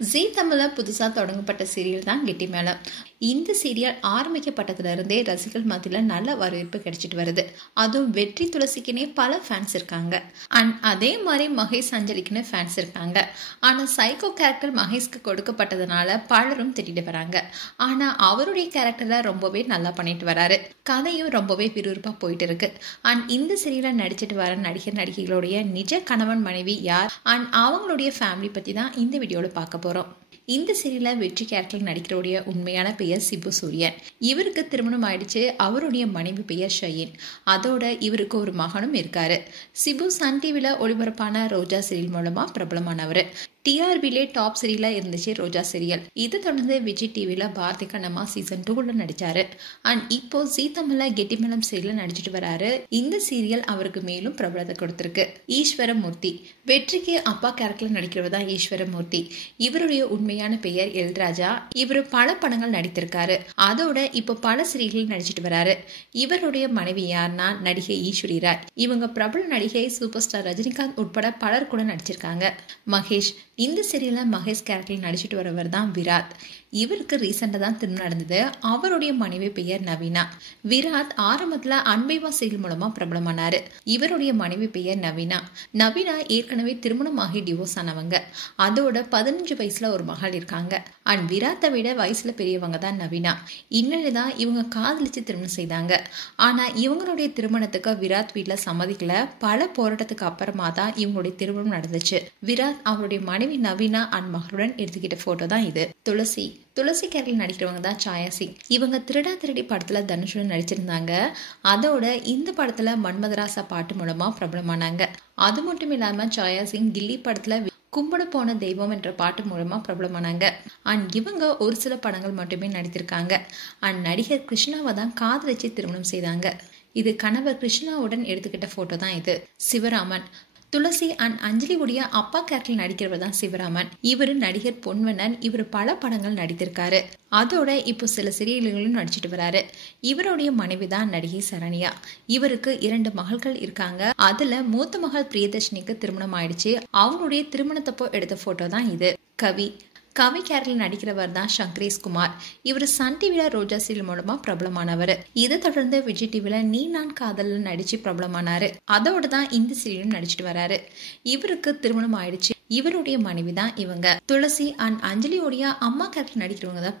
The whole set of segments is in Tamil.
ஜீ தமிழ்ல புதுசா தொடங்கப்பட்ட சீரியல் தான் கெட்டிமேளம். இந்த சீரியல் ஆரம்பிக்கப்பட்டதுல இருந்தே ரசிகர்கள் மத்தியில நல்ல வரவேற்பு கிடைச்சிட்டு வருது. அதுவும் வெற்றி துளசிக்குனே பல ஃபேன்ஸ் இருக்காங்க. அண்ட் அதே மாதிரி மகேஷ் அஞ்சலிக்குன்னு ஃபேன்ஸ் இருக்காங்க. ஆனா சைக்கோ கேரக்டர் மகேஷ்க்கு கொடுக்கப்பட்டதுனால பலரும் திட்டிட்டு வராங்க. ஆனா அவருடைய கேரக்டரை ரொம்பவே நல்லா பண்ணிட்டு வராரு. கதையும் ரொம்பவே விறுவிறுப்பா போயிட்டு இருக்கு. அண்ட் இந்த சீரியல நடிச்சிட்டு வர நடிகர் நடிகைகளுடைய நிஜ கணவன் மனைவி யார் அண்ட் அவங்களுடைய ஃபேமிலி பத்தி தான் இந்த வீடியோல பார்க்க போறோம். இந்த சீரியல்ல வெற்றி கேரக்டர் நடிக்கிறோடைய உண்மையான பெயர் சிபு சூரியன். இவருக்கு திருமணம் ஆயிடுச்சு. அவருடைய மனைவி பெயர் ஷயீன். அதோட இவருக்கு ஒரு மகனும் இருக்காரு. சிபு சன் டிவில ஒளிபரப்பான ரோஜா சீரியல் மூலமா பிரபலமானவர். டிஆர்பிலே டாப் சீரியலா இருந்துச்சு ரோஜா சீரியல். இதை தொடர்ந்து விஜய் டிவில பாரதி கண்ணம்மா சீசன் 2ல நடிச்சாரு. அண்ட் இப்போ ஜீ தமிழ்ல கெட்டிமேளம் சீரியல்ல நடிச்சிட்டு வராரு. இந்த சீரியல் அவருக்கு மேலும் பிரபலத்தை கொடுத்திருக்கு. ஈஸ்வரமூர்த்தி வெற்றிக்கு அப்பா கேரக்டர் நடிக்கிறவர் தான் ஈஸ்வரமூர்த்தி. இவருடைய உண்மையான பெயர் எல்ராஜா. இவர் பல படங்கள் நடித்திருக்காரு. அதோட இப்போ பல சீரியல்கள் நடிச்சிட்டு வராரு. இவருடைய மனைவி யாருன்னா நடிகை ஈஸ்வரி ராய். இவங்க பிரபல நடிகை சூப்பர் ஸ்டார் ரஜினிகாந்த் உட்பட பலர் கூட நடிச்சிருக்காங்க. மகேஷ் இந்த சீரியல்ல மகேஷ் கேரக்டர் நடிச்சிட்டு வரவர் தான் விராத். இவருக்கு ரீசெண்டா தான் திருமணம் நடந்தது. அவருடைய மனைவி பெயர் நவீனா. விராத் ஆரம்பத்துல அன்பைவா சீரியல் மூலமா பிரபலமானாரு. இவருடைய மனைவி பெயர் நவீனா. நவீனா ஏற்கனவே திருமணமாகி டிவோர்ஸ் ஆனவங்க. அதோட 15 வயசுல ஒரு மகள் இருக்காங்க. அண்ட் விராத்தை விட வயசுல பெரியவங்க தான் நவீனா. இன்னொன்னுதான் இவங்க காதலிச்சு திருமணம் செய்தாங்க. ஆனா இவங்களுடைய திருமணத்துக்கு விராத் வீட்டுல சம்மதிக்கல. பல போராட்டத்துக்கு அப்புறமா தான் இவங்களுடைய திருமணம் நடந்துச்சு. விராத் அவருடைய மனைவி நவீனா அண்ட் மகளுடன் எடுத்துக்கிட்ட போட்டோ தான் இது. துளசி கேரக்டர் நடிக்கிறவங்க தான் சாயா சிங். இவங்க திருடா திருடி படத்துல தனுஷுடன் நடிச்சிருந்தாங்க. அதோட இந்த படத்துல மன்மதராசா பாட்டு மூலமா பிரபலமானாங்க. அது மட்டும் இல்லாம சாயா சிங் கில்லி படத்துல கும்பிட போன தெய்வம் என்ற பாட்டு மூலமா பிரபலமானாங்க. அண்ட் இவங்க ஒரு சில படங்கள் மட்டுமே நடித்திருக்காங்க. அண்ட் நடிகர் கிருஷ்ணாவை தான் காதலிச்சு திருமணம் செய்தாங்க. இது கணவர் கிருஷ்ணாவுடன் எடுத்துக்கிட்ட போட்டோ தான் இது. சிவராமன் துளசி அண்ட் அஞ்சலி உடைய அப்பா கேரக்டர் நடிக்கிறவர் தான் சிவராமன். இவரு நடிகர் பொன்வண்ணன். இவர் பல படங்கள் நடித்திருக்காரு. அதோட இப்போ சில சீரியல்களும் நடிச்சிட்டு வராரு. இவருடைய மனைவி தான் நடிகை சரண்யா. இவருக்கு 2 மகள்கள் இருக்காங்க. அதுல மூத்த மகள் பிரியதர்ஷினிக்கு திருமணம் ஆயிடுச்சு. அவங்களுடைய திருமணத்தப்போ எடுத்த போட்டோ தான் இது. கவி கேரக்டர் நடிக்கிறவர் தான் சங்கரேஷ் குமார். இவர் சன் டிவில ரோஜா சீரியல் மூலமா பிரபலமானவர். இதை தொடர்ந்து விஜய் டிவில நீ நான் காதல்ல நடிச்சு பிரபலமானாரு. அதோட தான் இந்த சீரியலும் நடிச்சிட்டு வராரு. இவருக்கு திருமணம் ஆயிடுச்சு. இவருடைய மனைவி தான் இவங்க. துளசி அண்ட் அஞ்சலியோடைய அம்மா கேரக்டர் நடிக்கிறவங்க தான்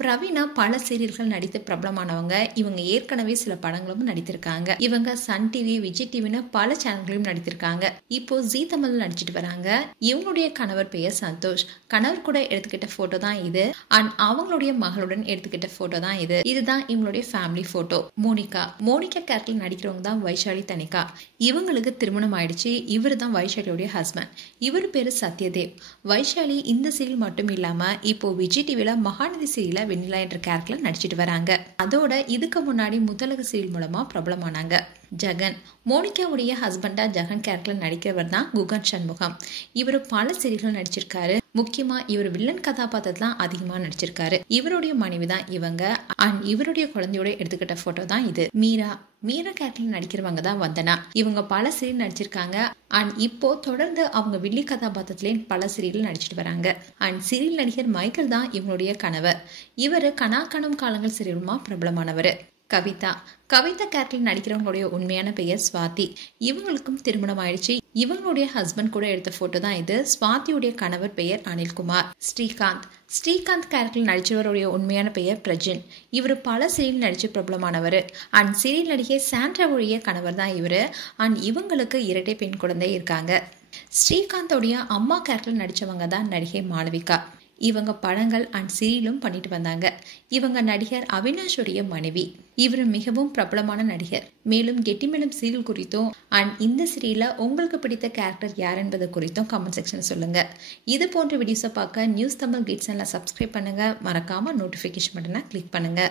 பிரவீனா பல சீரியல்கள் நடித்து பிரபலமானவங்க. இவங்க ஏற்கனவே சில படங்களும் நடித்திருக்காங்க. இவங்க சன் டிவி விஜய் டிவின்னு பல சேனல்களையும் நடித்திருக்காங்க. இப்போ ஜீ தமிழ்ல நடிச்சிட்டு வராங்க. இவங்களுடைய கணவர் பெயர் சந்தோஷ். கணவர் கூட எடுத்துக்கிட்ட போட்டோ தான் இது. அண்ட் அவங்களுடைய மகளுடன் எடுத்துக்கிட்ட போட்டோ தான் இது. இதுதான் இவங்களுடைய ஃபேமிலி போட்டோ. மோனிகா கேரக்டர் நடிக்கிறவங்க தான் வைஷாலி தனிகா. இவங்களுக்கு திருமணம் ஆயிடுச்சு. இவர் தான் வைஷாலியோடைய ஹஸ்பண்ட். இவர் பேரு சத்யதேவ். வைஷாலி இந்த சீரியல் மட்டும் இல்லாம இப்போ விஜய் டிவில மகாநதி சீரியல்ல வெண்ணிலா என்ற கேரக்டர்ல நடிச்சிட்டு வராங்க. அதோட இதுக்கு முன்னாடி முதலக சீரியல் மூலமா பிரபலமானாங்க. ஜெகன் மோனிகாவுடைய ஹஸ்பண்டா ஜெகன் கேரக்டர் நடிக்கிறவர் தான் குகன் சண்முகம். இவர் பல சீரியல்கள் நடிச்சிருக்காரு. முக்கியமா இவர் வில்லன் கதாபாத்திரத்துல அதிகமா நடிச்சிருக்காரு. இவருடைய மனைவி தான் இவங்க. அண்ட் இவருடைய குழந்தையோட எடுத்துக்கிட்ட போட்டோ தான் இது. மீரா கேரக்டர் நடிக்கிறவங்க தான் வந்தனா. இவங்க பல சீரியல் நடிச்சிருக்காங்க. அண்ட் இப்போ தொடர்ந்து அவங்க வில்லி கதாபாத்திரத்திலே பல சீரியல் நடிச்சிட்டு வராங்க. அண்ட் சீரியல் நடிகர் மைக்கேல் தான் இவங்களுடைய கணவர். இவரு கனாக்கணும் காலங்கள் சீரியலுமா பிரபலமானவர். கவிதா கேரக்டர் நடிக்கிறவங்களுடைய உண்மையான பெயர் ஸ்வாதி. இவங்களுக்கும் திருமணம் ஆயிடுச்சு. இவங்களுடைய ஹஸ்பண்ட் கூட எடுத்த போட்டோ தான் இது. ஸ்வாதியுடைய கணவர் பெயர் அனில்குமார். ஸ்ரீகாந்த் கேரக்டர் நடிச்சவருடைய உண்மையான பெயர் பிரஜின். இவர் பல சீரியல் நடிச்சு பிரபலமானவர். அண்ட் சீரியல் நடிகை சாண்ட்ராவுடைய கணவர் தான் இவரு. அண்ட் இவங்களுக்கு 2 பெண் குழந்தை இருக்காங்க. ஸ்ரீகாந்தோடைய அம்மா கேரக்டர் நடிச்சவங்க தான் நடிகை மாளவிகா. இவங்க படங்கள் அண்ட் சீரியலும் பண்ணிட்டு வந்தாங்க. இவங்க நடிகர் அவினாஷுடைய மனைவி. இவர் மிகவும் பிரபலமான நடிகர். மேலும் கெட்டிமேளம் சீரியல் குறித்தும் அண்ட் இந்த சீரியல்ல உங்களுக்கு பிடித்த கேரக்டர் யார் என்பது குறித்தும் கமெண்ட் செக்ஷன் சொல்லுங்க. இது போன்ற வீடியோஸை பார்க்க நியூஸ் தமிழ் கிட்ஸ் சேனலை சப்ஸ்கிரைப் பண்ணுங்க. மறக்காம நோட்டிபிகேஷன் பட்டனை கிளிக் பண்ணுங்க.